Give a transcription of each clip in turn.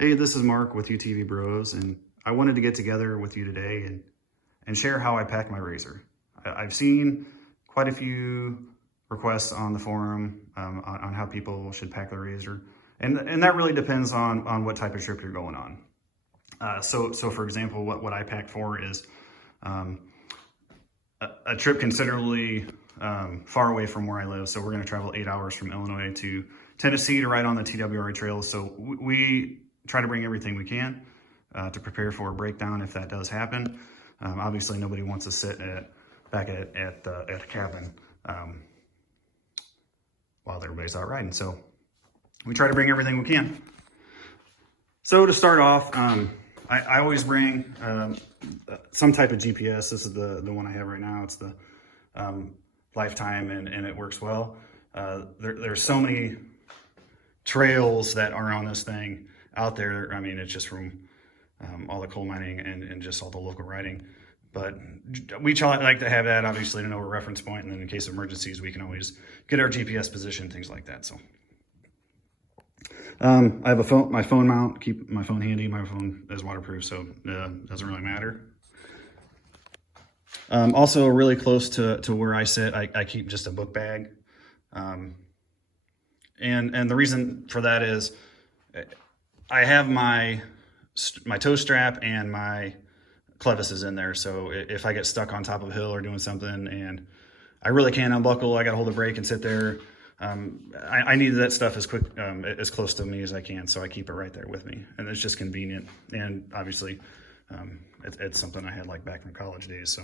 Hey, this is Mark with UTV Bros, and I wanted to get together with you today and share how I pack my razor. I've seen quite a few requests on the forum on how people should pack their razor, and that really depends on what type of trip you're going on. So for example, what I packed for is a trip considerably far away from where I live. So we're going to travel 8 hours from Illinois to Tennessee to ride on the TWRA trails. So we try to bring everything we can to prepare for a breakdown if that does happen. Obviously, nobody wants to sit back at the cabin while everybody's out riding. So we try to bring everything we can. So to start off, I always bring some type of GPS. This is the one I have right now. It's the Lifetime, and it works well. There's so many trails that are on this thing out there. I mean, it's just from all the coal mining and just all the local riding. But we like to have that, obviously, to know a reference point, and then in case of emergencies, we can always get our GPS position, things like that. So I have my phone mount, keep my phone handy. My phone is waterproof, so it doesn't really matter. Also, really close to where I sit, I keep just a book bag. And the reason for that is I have my toe strap and my clevises in there. So if I get stuck on top of a hill or doing something and I really can't unbuckle, I got to hold the brake and sit there. I need that stuff as close to me as I can. So I keep it right there with me, and it's just convenient. And obviously it's something I had like back from college days. So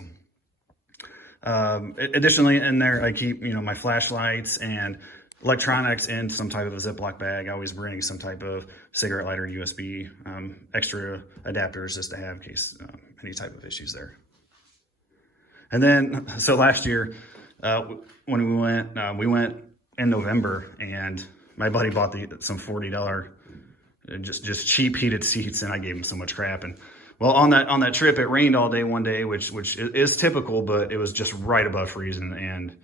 additionally in there, I keep, my flashlights and electronics in some type of a Ziploc bag. I always bring some type of cigarette lighter, USB, extra adapters just to have in case any type of issues there. And then, so last year, when we went in November, and my buddy bought some $40 just cheap heated seats, and I gave him so much crap. And well, on that trip, it rained all day one day, which is typical, but it was just right above freezing. And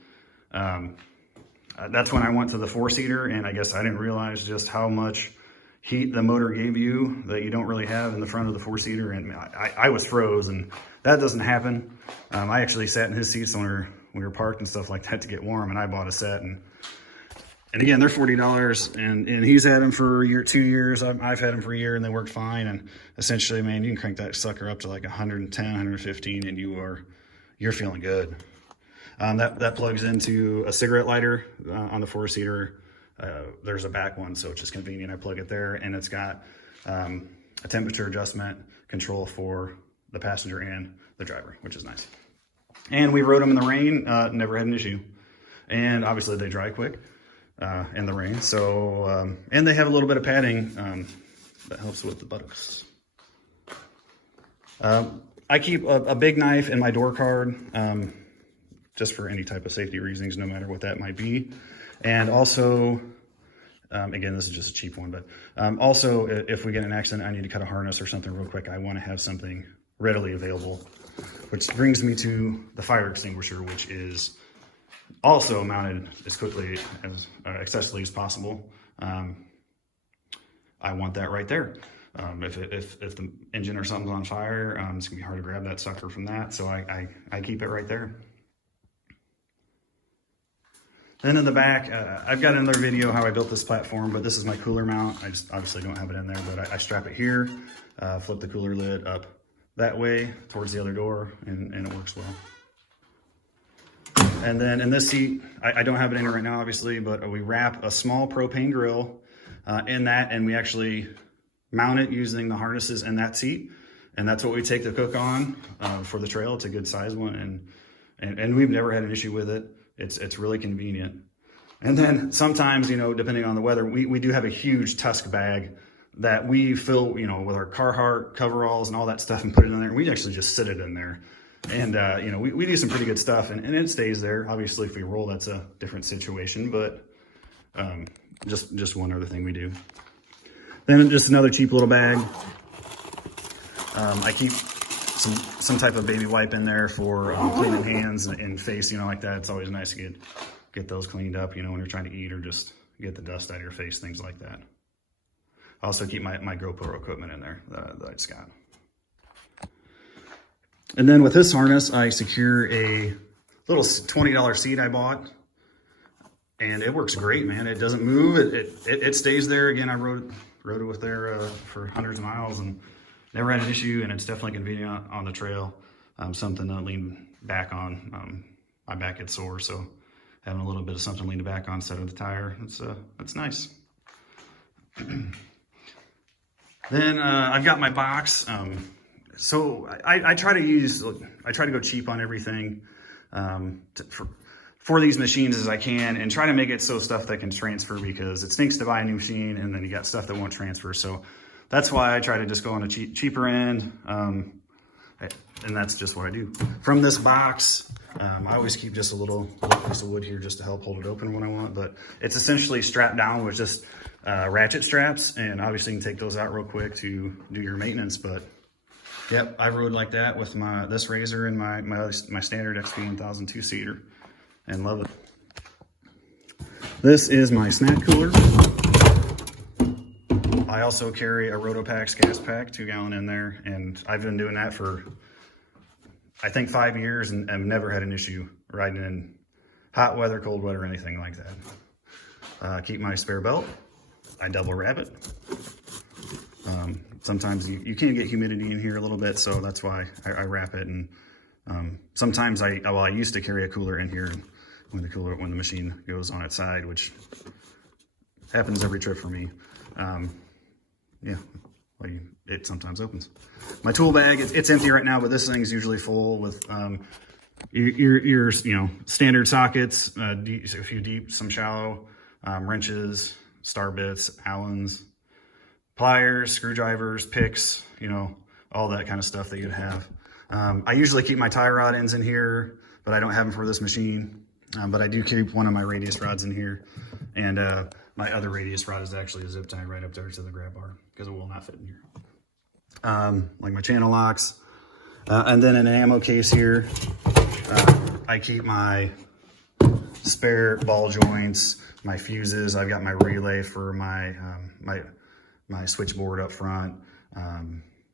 that's when I went to the 4-seater, and I guess I didn't realize just how much heat the motor gave you that you don't really have in the front of the 4-seater. And I was froze, and that doesn't happen. I actually sat in his seats when we were parked and stuff like that to get warm, and I bought a set. And again, they're $40, and he's had them for 2 years. I've had them for a year, and they worked fine. And essentially, man, you can crank that sucker up to like 110, 115, and you're feeling good. That plugs into a cigarette lighter on the 4-seater. There's a back one, so it's just convenient. I plug it there, and it's got a temperature adjustment control for the passenger and the driver, which is nice. And we rode them in the rain, never had an issue. And obviously they dry quick in the rain. So, and they have a little bit of padding that helps with the buttocks. I keep a big knife in my door card, just for any type of safety reasons, no matter what that might be. And also, again, this is just a cheap one, but also if we get in an accident, I need to cut a harness or something real quick, I want to have something readily available, which brings me to the fire extinguisher, which is also mounted as quickly as accessibly as possible. I want that right there. If the engine or something's on fire, it's gonna be hard to grab that sucker from that, so I keep it right there. Then in the back, I've got another video how I built this platform, but this is my cooler mount. I just obviously don't have it in there, but I strap it here, flip the cooler lid up that way towards the other door, and it works well. And then in this seat, I don't have it in right now, obviously, but we wrap a small propane grill in that, and we actually mount it using the harnesses in that seat. And that's what we take the cook on for the trail. It's a good size one, and we've never had an issue with it. It's really convenient. And then sometimes, depending on the weather, we do have a huge tusk bag that we fill, with our Carhartt coveralls and all that stuff and put it in there. And we actually just sit it in there. And, we do some pretty good stuff, and it stays there. Obviously, if we roll, that's a different situation, but just one other thing we do. Then just another cheap little bag. I keep some type of baby wipe in there for cleaning hands and face, like that. It's always nice to get those cleaned up, when you're trying to eat or just get the dust out of your face, things like that. I also keep my GoPro equipment in there that I just got. And then with this harness, I secure a little $20 seat I bought. And it works great, man. It doesn't move. It stays there. Again, I rode it with there for hundreds of miles and never had an issue. And it's definitely convenient on the trail. Something to lean back on. My back gets sore, so having a little bit of something to lean back on instead of the tire, it's nice. Then I've got my box. So I try to go cheap on everything for these machines as I can, and try to make it so stuff that can transfer, because it stinks to buy a new machine and then you got stuff that won't transfer. So that's why I try to just go on a cheaper end. And that's just what I do. From this box, I always keep just a little piece of wood here just to help hold it open when I want, but it's essentially strapped down with just ratchet straps, and obviously you can take those out real quick to do your maintenance. But yep, I rode like that with this RZR and my standard XP 1000 2-seater, and love it. This is my snack cooler. I also carry a Rotopax gas pack, 2-gallon in there, and I've been doing that for I think 5 years, and I've never had an issue riding in hot weather, cold weather, anything like that. Keep my spare belt. I double wrap it. Sometimes you can get humidity in here a little bit, so that's why I wrap it. And sometimes I used to carry a cooler in here when the machine goes on its side, which happens every trip for me. Yeah, well, it sometimes opens. My tool bag, it's empty right now, but this thing's usually full with your standard sockets, a few deep, some shallow, wrenches, star bits, Allens, pliers, screwdrivers, picks, all that kind of stuff that you'd have. I usually keep my tie rod ends in here, but I don't have them for this machine. But I do keep one of my radius rods in here, and my other radius rod is actually a zip tie right up there to the grab bar, because it will not fit in here. Like my channel locks, and then in an ammo case here, I keep my spare ball joints, my fuses. I've got my relay for my my switchboard up front,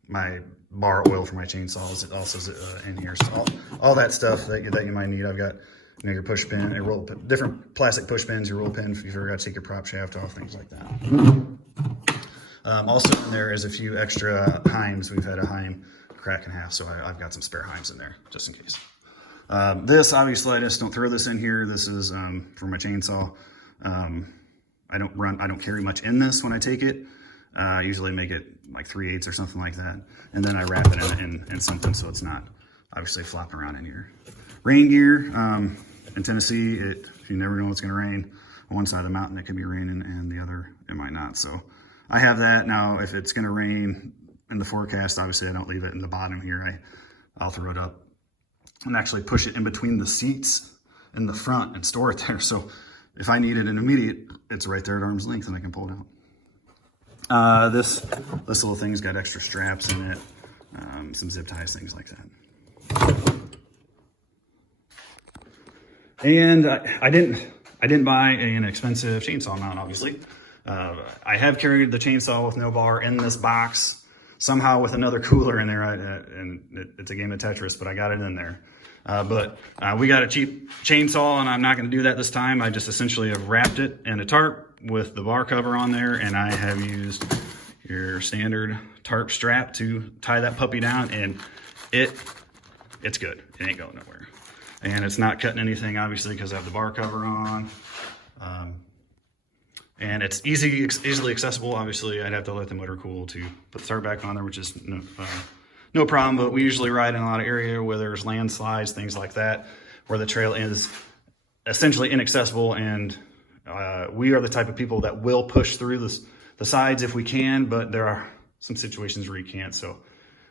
my bar oil for my chainsaws. It also is in here. So all that stuff that you might need. I've got your push pin, different plastic push pins, your roll pin if you've ever got to take your prop shaft off, things like that. Also in there is a few extra Heims. We've had a Heim crack in half, so I've got some spare Heims in there just in case. This, obviously, I just don't throw this in here. This is for my chainsaw. I don't carry much in this when I take it. I usually make it like 3/8 or something like that, and then I wrap it in something so it's not obviously flopping around in here. Rain gear. In Tennessee, you never know what's going to rain. On one side of the mountain, it could be raining, and the other, it might not. So I have that. Now, if it's going to rain in the forecast, obviously I don't leave it in the bottom here. I'll throw it up and actually push it in between the seats in the front and store it there. So if I need it in immediate, it's right there at arm's length and I can pull it out. This little thing's got extra straps in it, some zip ties, things like that. And I didn't buy an expensive chainsaw mount, obviously. I have carried the chainsaw with no bar in this box, somehow with another cooler in there, and it's a game of Tetris, but I got it in there. But we got a cheap chainsaw, and I'm not going to do that this time. I just essentially have wrapped it in a tarp with the bar cover on there, and I have used your standard tarp strap to tie that puppy down, and it's good. It ain't going nowhere. And it's not cutting anything, obviously, because I have the bar cover on. And it's easily accessible. Obviously, I'd have to let the motor cool to put the tarp back on there, which is no problem. But we usually ride in a lot of area where there's landslides, things like that, where the trail is essentially inaccessible. And we are the type of people that will push through the sides if we can, but there are some situations where you can't. So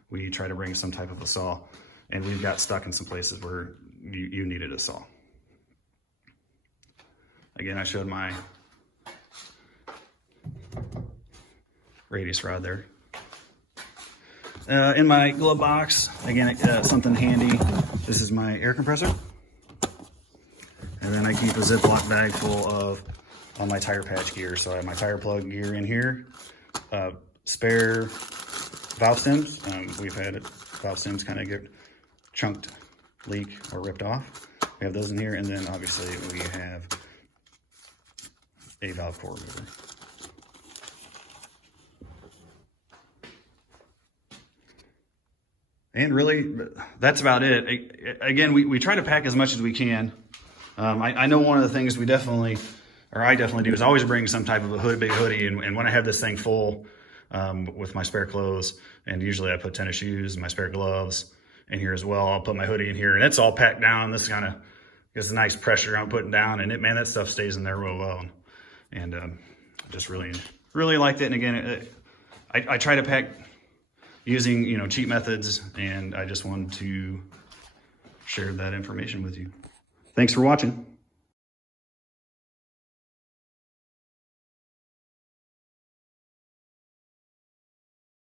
we try to bring some type of a saw. And we've got stuck in some places where you needed a saw. Again, I showed my radius rod there. In my glove box, again, something handy. This is my air compressor. And then I keep a Ziploc bag full of all my tire patch gear. So I have my tire plug gear in here. spare valve stems. We've had valve stems kind of get chunked, leak, or ripped off. We have those in here, and then obviously we have a valve core remover. And really, that's about it. Again, we try to pack as much as we can. I know one of the things I definitely do is always bring some type of a big hoodie. And when I have this thing full with my spare clothes, and usually I put tennis shoes and my spare gloves in here as well, I'll put my hoodie in here, and it's all packed down. This kind of gives a nice pressure I'm putting down, and man, that stuff stays in there real well. And I just really liked it. And again, I try to pack using cheap methods, and I just wanted to share that information with you. Thanks for watching.